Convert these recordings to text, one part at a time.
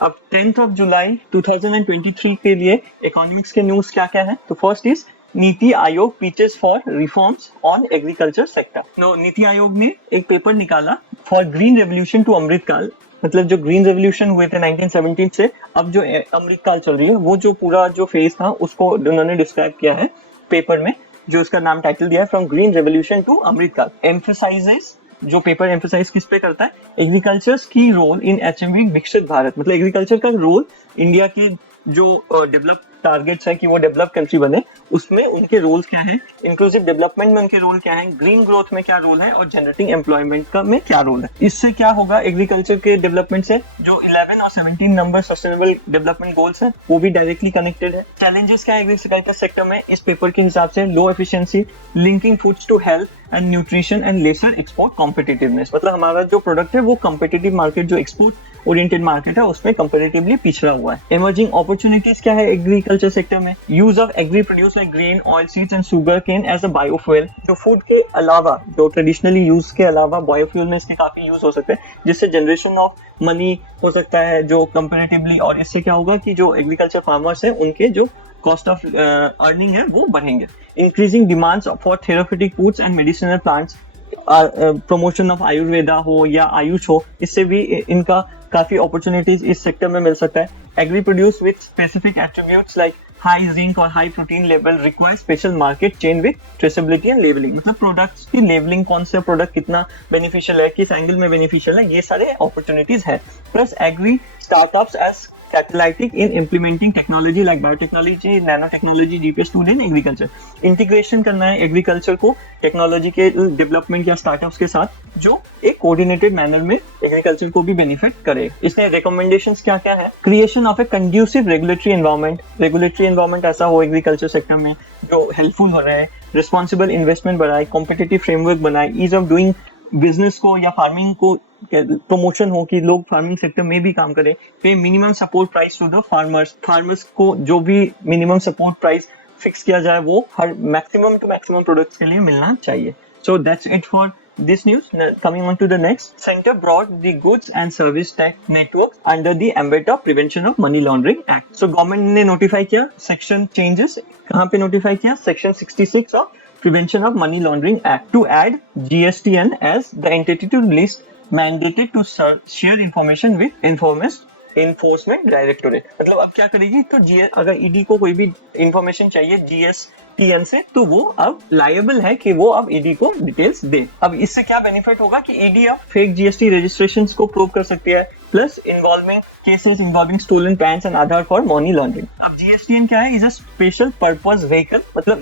अब 10th of July 2023 के लिए इकोनॉमिक्स के न्यूज क्या क्या है? तो first is NITI Aayog pitches for reforms on agriculture sector. तो नीति आयोग ने एक पेपर निकाला फॉर ग्रीन रेवोल्यूशन टू अमृतकाल, मतलब जो ग्रीन रेवोल्यूशन हुए थे 1917 से अब जो अमृतकाल चल रही है, वो जो पूरा जो फेज था उसको उन्होंने डिस्क्राइब किया है पेपर में, जो उसका नाम टाइटल दिया है from green revolution to Amritkaal. Emphasises, जो पेपर एम्फसाइज किस पे करता है? एग्रीकल्चर की रोल इन अचीविंग विकसित भारत, मतलब एग्रीकल्चर का रोल इंडिया के जो डेवलप टारगेट्स है कि वो डेवलप कंट्री बने, उसमें उनके रोल क्या है, इंक्लूसिव डेवलपमेंट में उनके रोल क्या है, ग्रीन ग्रोथ में क्या रोल है और जनरेटिंग एम्प्लॉयमेंट का में क्या रोल है। इससे क्या होगा एग्रीकल्चर के डेवलपमेंट से? जो 11 और 17 नंबर सस्टेनेबल डेवलपमेंट गोल्स है वो भी डायरेक्टली कनेक्टेड है। चैलेंजेस क्या है एग्रीकल्चर सेक्टर में इस पेपर के हिसाब से? Low efficiency, linking foods to health and nutrition and lesser export competitiveness, मतलब हमारा जो प्रोडक्ट है वो कॉम्पिटिटिव मार्केट, जो एक्सपोर्ट ओरिएंटेड मार्केट है, उसमें कंपैरेटिवली पिछड़ा हुआ है। इमर्जिंग अपॉर्चुनिटीज क्या है एग्रीकल्चर सेक्टर में? Use of agri produce like grain, oil seeds and sugar cane as a biofuel, जो फूड के अलावा, जो ट्रेडिशनली यूज के अलावा बायोफ्यूल में इसके काफी यूज हो सकते हैं, जिससे जनरेशन ऑफ मनी हो सकता है जो कंपैरेटिवली, और इससे क्या होगा कि जो एग्रीकल्चर फार्मर्स है उनके जो कॉस्ट ऑफ अर्निंग है वो बढ़ेंगे। Increasing demands for therapeutic foods and medicinal plants, promotion of Ayurveda हो या आयुष हो, इससे भी इनका काफी अपॉर्चुनिटीज इस सेक्टर में मिल सकता है। Agri produce with specific attributes like high zinc और high protein level require special market chain with traceability and labelling, मतलब प्रोडक्ट्स की लेबलिंग, कौन सा प्रोडक्ट कितना बेनिफिशियल है, किस एंगल में बेनिफिशियल है, ये सारे अपॉर्चुनिटीज है। Plus agri startups as catalytic in implementing technology like biotechnology, nanotechnology, GPS tool in agriculture. Integration करना है एग्रीकल्चर को टेक्नोलॉजी के डेवलपमेंट या स्टार्टअप्स के साथ, जो एक कोऑर्डिनेटेड मैनर में एग्रीकल्चर को भी बेनिफिट करे। इसमें रिकमेंडेशंस क्या क्या है? Creation of A conducive regulatory environment ऐसा हो एग्रीकल्चर सेक्टर में जो हेल्पफुल हो रहा है, रिस्पॉन्सिबल इन्वेस्टमेंट बढ़ाए, कॉम्पिटिटिव फ्रेमवर्क बनाए, ईज ऑफ डूइंग बिजनेस को या फार्मिंग को प्रमोशन हो कि लोग फार्मिंग सेक्टर में भी काम करें। Pay minimum support price to the farmers को जो भी मिनिमम सपोर्ट प्राइस फिक्स किया जाए वो हर मैक्सिमम टू मैक्सिमम प्रोडक्ट्स के लिए मिलना चाहिए। सो that's it for this news. Coming on to the next, Center brought the Goods and Service Tax Network under the ambit of Prevention of Money Laundering Act. So government ने notify किया section changes, कहाँ पे notify किया? Section 66 of Prevention of Money Laundering Act to add GSTN as the entity to list mandated to share information with Enforcement Directorate. मतलब अब क्या करेगी? तो अगर ईडी को कोई भी इंफॉर्मेशन चाहिए GSTN से, तो वो अब लायबल है कि वो अब ईडी को डिटेल्स दे। अब इससे क्या बेनिफिट होगा कि ईडी अब फेक जीएसटी रजिस्ट्रेशंस को प्रूव कर सकती है, plus involving cases involving stolen PANs and Aadhaar for money laundering. अब जीएसटीएन क्या है? Is a special purpose vehicle, मतलब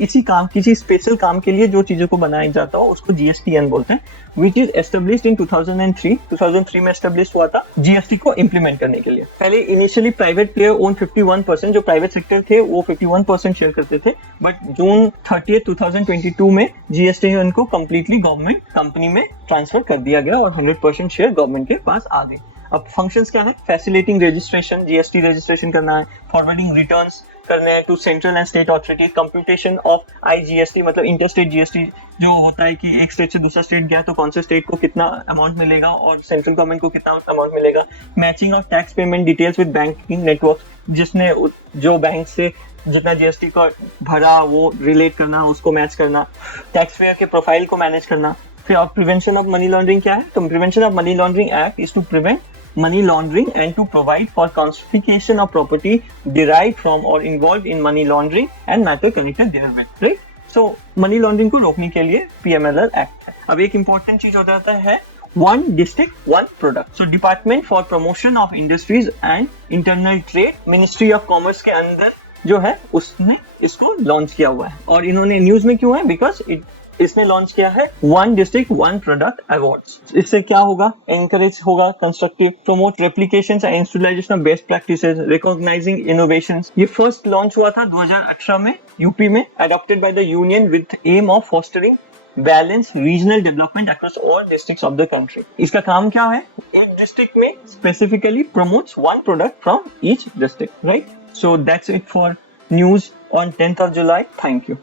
किसी स्पेशल काम के लिए जो चीजों को बनाया जाता हो उसको जीएसटीएन बोलते हैं, विच इज एस्टेब्लिश्ड इन 2003 में एस्टेब्लिश हुआ था जीएसटी को इम्प्लीमेंट करने के लिए। पहले इनिशियली प्राइवेट प्लेयर ओन 51%, जो प्राइवेट सेक्टर थे वो 51% शेयर करते थे, बट जून 30, 2022 में जीएसटीएन को कंप्लीटली गवर्नमेंट कंपनी में ट्रांसफर कर दिया गया और 100% शेयर गवर्नमेंट के पास आ गए। अब फंक्शंस क्या है? फैसिलिटिंग रजिस्ट्रेशन, जीएसटी रजिस्ट्रेशन करना है, फॉरवर्डिंग रिटर्न्स करने हैं to central and state authorities, computation of IGST, मतलब इंटरस्टेट जीएसटी जो होता है कि एक स्टेट से दूसरा स्टेट गया तो कौन से स्टेट को कितना अमाउंट मिलेगा और सेंट्रल गवर्नमेंट को कितना अमाउंट मिलेगा। Matching of tax payment details with banking network, जिसने जो बैंक से जितना जीएसटी का भरा वो रिलेट करना, उसको मैच करना, टैक्स पेयर के प्रोफाइल को मैनेज करना। फिर प्रिवेंशन ऑफ मनी लॉन्ड्रिंग क्या है? तो prevention of money laundering act is to prevent money laundering and to provide for confiscation of property derived from or involved in money laundering and matter connected therewith, right? So money laundering को रोकने के लिए PMLL act है। अब एक important चीज हो जाता है one district one product. So department for promotion of industries and internal trade, ministry of commerce के अंदर जो है उसने इसको लॉन्च किया हुआ है। और इन्होंने न्यूज में क्यों है? बिकॉज इसने लॉन्च किया है one district one product awards. इससे क्या होगा? एनकरेज होगा constructive, promote replications and institutionalisation of best practices, recognising innovations. ये फर्स्ट लॉन्च हुआ था 2018 में यूपी में, adopted by the union with aim of fostering balance regional development across all districts of the country. इसका काम क्या है? एक डिस्ट्रिक्ट में specifically promotes one product from each district, right? So that's it for news on 10th of July. Thank you.